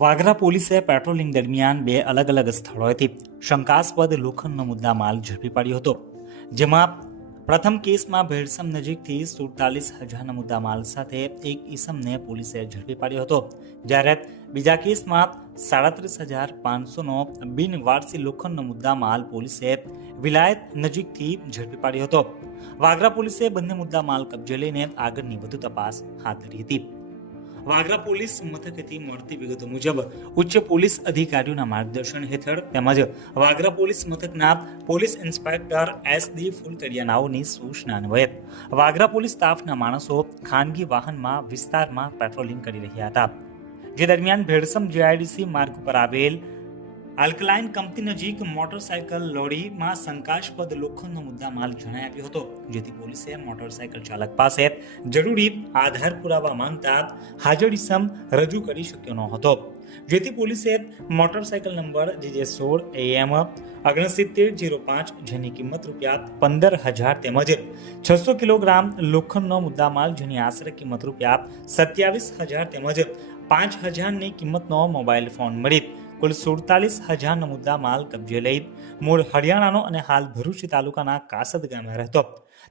વાગરા પોલીસે પેટ્રોલિંગ દરમિયાન બે અલગ અલગ સ્થળોએથી શંકાસ્પદ લોખંડનો મુદ્દા માલ ઝડપી પાડ્યો હતો, જેમાં પ્રથમ કેસમાં ભેળસમ નજીકથી સુડતાલીસ હજારના મુદ્દા માલ સાથે એક ઈસમને પોલીસે ઝડપી પાડ્યો હતો, જ્યારે બીજા કેસમાં સાડત્રીસ હજાર પાંચસોનો બિનવારસી લોખંડનો મુદ્દા માલ પોલીસે વિલાયત નજીકથી ઝડપી પાડ્યો હતો. વાગરા પોલીસે બંને મુદ્દા માલ કબજે લઈને આગળની વધુ તપાસ હાથ ધરી હતી. વાગરા પોલીસ મથકેથી મળતી વિગતો મુજબ, ઉચ્ચ પોલીસ અધિકારીઓના માર્ગદર્શન હેઠળ તેમજ વાગરા પોલીસ મથકના પોલીસ ઇન્સ્પેક્ટર એસ ડી ફૂલકડિયાનાઓની સૂચના અન્વયે વાગરા પોલીસ સ્ટાફના માણસો ખાનગી વાહનમાં વિસ્તારમાં પેટ્રોલિંગ કરી રહ્યા હતા. જે દરમિયાન ભેળસમ જીઆઈડીસી માર્ગ પર આવેલ આલ્કલાઇન કંપની નજીક મોટરસાયકલ લોરીમાં શંકાસ્પદ લોખંડનો મુદ્દા માલ જણાઈ આવ્યો હતો, જેથી પોલીસે મોટરસાયકલ ચાલક પાસે જરૂરી આધાર પુરાવા માંગતા હાજર ઇસમ રજૂ કરી શક્યો ન હતો. જેથી પોલીસે મોટરસાયકલ નંબર જે સોળ એએમ ઓગણસિત્તેર જીરો પાંચ જેની કિંમત રૂપિયા પંદર હજાર તેમજ છસો કિલોગ્રામ લોખંડનો મુદ્દામાલ જેની આશરે કિંમત રૂપિયા સત્યાવીસ હજાર તેમજ પાંચ હજારની કિંમતનો મોબાઈલ ફોન મળી કુલ સુડતાલીસ હજારનો મુદ્દા માલ કબજે લઈ મૂળ હરિયાણાનો અને હાલ ભરૂચ તાલુકાના કાસદ ગામે રહેતો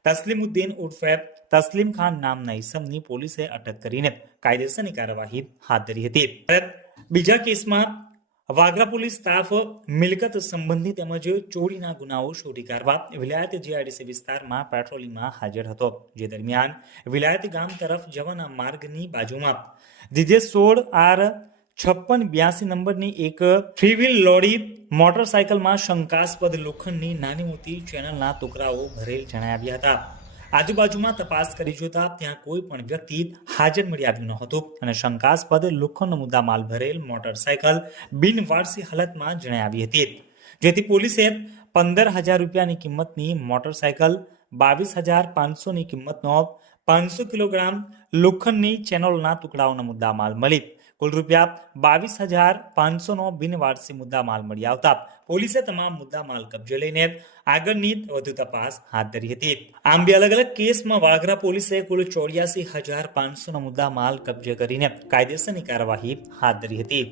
તસ્લીમુદ્દીન ઉર્ફે તસ્લીમ ખાન નામના ઇસમની પોલીસે અટક કરીને કાયદેસરની કાર્યવાહી હાથ ધરી હતી. બીજા કેસમાં વાગરા પોલીસ સ્ટાફ મિલકત સંબંધી તેમજ ચોરીના ગુનાઓ શોધી કાઢવા વિલાયત જીઆઈડીસી વિસ્તારમાં પેટ્રોલિંગમાં હાજર હતો. જે દરમિયાન વિલાયત ગામ તરફ જવાના માર્ગની બાજુમાં દીધે સોળ આર છપ્પન બ્યાસી નંબરની એક થ્રી લોરી મોટરસાયકલમાં શંકાસ્પદ લોખંડની નાની મોટી ચેનલના ટુકડાઓ ભરેલ જણાવ્યા હતા. આજુબાજુમાં તપાસ કરી જોતા ત્યાં કોઈ પણ વ્યક્તિ હાજર મળી આવ્યું ન હતું અને શંકાસ્પદ લોખંડનો મુદ્દા માલ ભરેલ મોટરસાયકલ બિનવારસી હાલતમાં જણાવી હતી. જેથી પોલીસે પંદર હજાર રૂપિયાની કિંમતની મોટરસાયકલ બાવીસ હજાર પાંચસોની કિંમતનો પાંચસો કિલોગ્રામ લોખંડની ચેનલોના ટુકડાઓના મુદ્દા માલ મળી. કુલ રૂપિયા બાવીસ હજાર પાંચસોનો બિનવારસી મુદ્દા માલ મળી આવતા. પોલીસે તમામ મુદ્દા માલ કબજે લઈને આગળની વધુ તપાસ હાથ ધરી હતી. આમ બે અલગ અલગ કેસમાં વાગરા પોલીસે કુલ ચોર્યાસી હજાર પાંચસોનો મુદ્દા માલ કબજે કરીને કાયદેસરની કાર્યવાહી હાથ ધરી હતી.